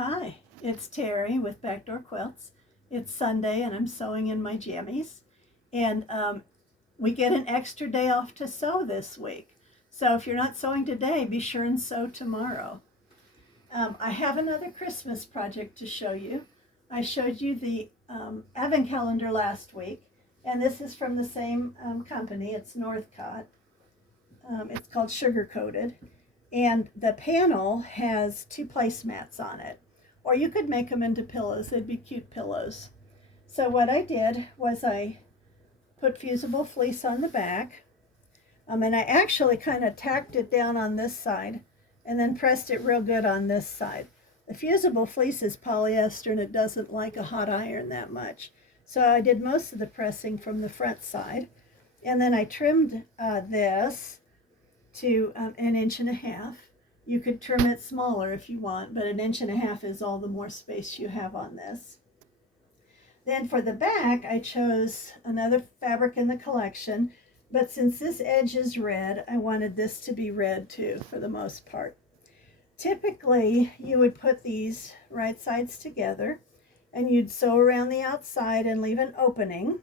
Hi, it's Terry with Backdoor Quilts. It's Sunday and I'm sewing in my jammies. And we get an extra day off to sew this week. So if you're not sewing today, be sure and sew tomorrow. I have another Christmas project to show you. I showed you the advent calendar last week, and this is from the same company. It's Northcott. It's called Sugar Coated. And the panel has 2 placemats on it. Or you could make them into pillows. They'd be cute pillows. So what I did was I put fusible fleece on the back. And I actually kind of tacked it down on this side and then pressed it real good on this side. The fusible fleece is polyester and it doesn't like a hot iron that much. So I did most of the pressing from the front side. And then I trimmed this to 1.5 inches. You could trim it smaller if you want, but 1.5 inches is all the more space you have on this. Then for the back, I chose another fabric in the collection, but since this edge is red, I wanted this to be red too for the most part. Typically, you would put these right sides together and you'd sew around the outside and leave an opening.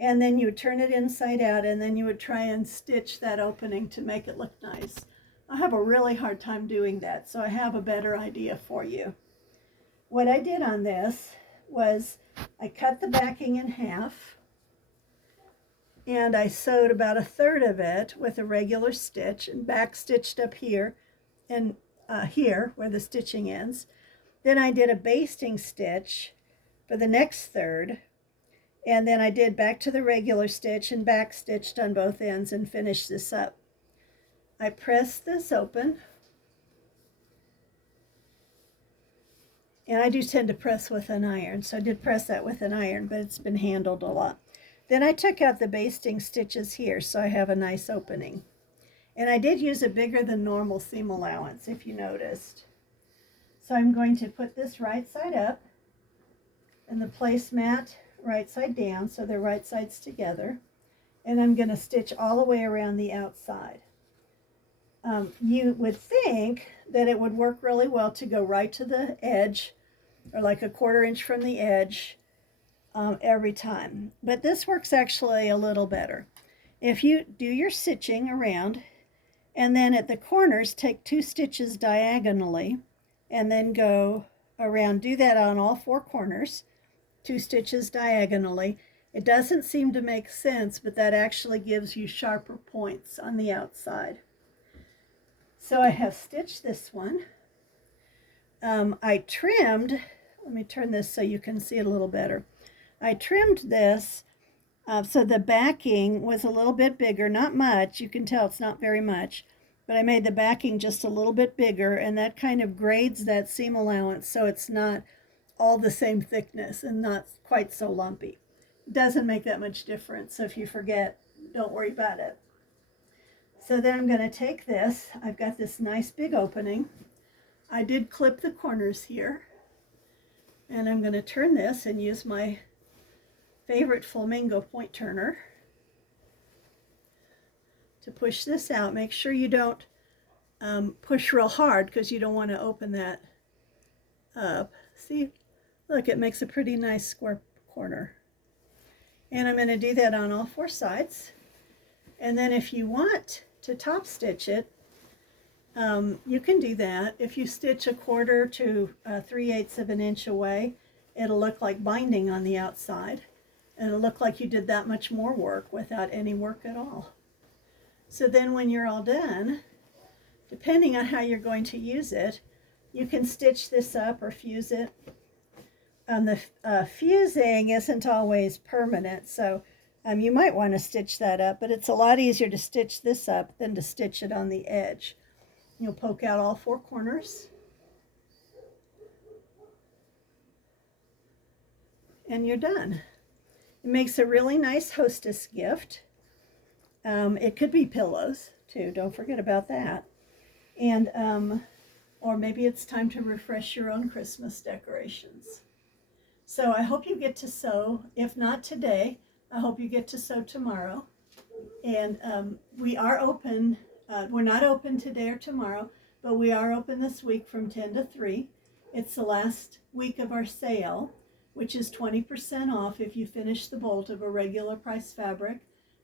And then you would turn it inside out and then you would try and stitch that opening to make it look nice. I have a really hard time doing that, so I have a better idea for you. What I did on this was I cut the backing in half and I sewed about 1/3 of it with a regular stitch and back stitched up here and here where the stitching ends. Then I did a basting stitch for the next third. And then I did back to the regular stitch and back stitched on both ends and finished this up. I pressed this open. And I do tend to press with an iron, so I did press that with an iron, but it's been handled a lot. Then I took out the basting stitches here, so I have a nice opening. And I did use a bigger than normal seam allowance, if you noticed. So I'm going to put this right side up and the placemat right side down, so they're right sides together, and I'm going to stitch all the way around the outside. You would think that it would work really well to go right to the edge, or like 1/4 inch from the edge every time, but this works actually a little better. If you do your stitching around and then at the corners take 2 stitches diagonally and then go around, do that on all 4 corners, 2 stitches diagonally. It doesn't seem to make sense, but that actually gives you sharper points on the outside. So I have stitched this one. I trimmed, let me turn this so you can see it a little better. I trimmed this so the backing was a little bit bigger, not much, you can tell it's not very much, but I made the backing just a little bit bigger, and that kind of grades that seam allowance so it's not all the same thickness and not quite so lumpy. It doesn't make that much difference, so if you forget, don't worry about it. So then I'm going to take this. I've got this nice big opening. I did clip the corners here, and I'm going to turn this and use my favorite flamingo point turner to push this out. Make sure you don't push real hard because you don't want to open that up. See? Look, it makes a pretty nice square corner. And I'm going to do that on all 4 sides. And then if you want to top stitch it, you can do that. If you stitch 1/4 to 3/8 of an inch away, it'll look like binding on the outside. And it'll look like you did that much more work without any work at all. So then when you're all done, depending on how you're going to use it, you can stitch this up or fuse it. The fusing isn't always permanent, so you might want to stitch that up, but it's a lot easier to stitch this up than to stitch it on the edge. You'll poke out all 4 corners, and you're done. It makes a really nice hostess gift. It could be pillows too, don't forget about that. And or maybe it's time to refresh your own Christmas decorations. So I hope you get to sew. If not today, I hope you get to sew tomorrow. And we are open. We're not open today or tomorrow, but we are open this week from 10 to 3. It's the last week of our sale, which is 20% off if you finish the bolt of a regular price fabric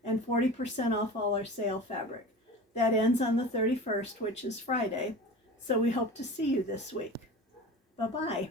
and 40% off all our sale fabric. That ends on the 31st, which is Friday, so we hope to see you this week. Bye-bye.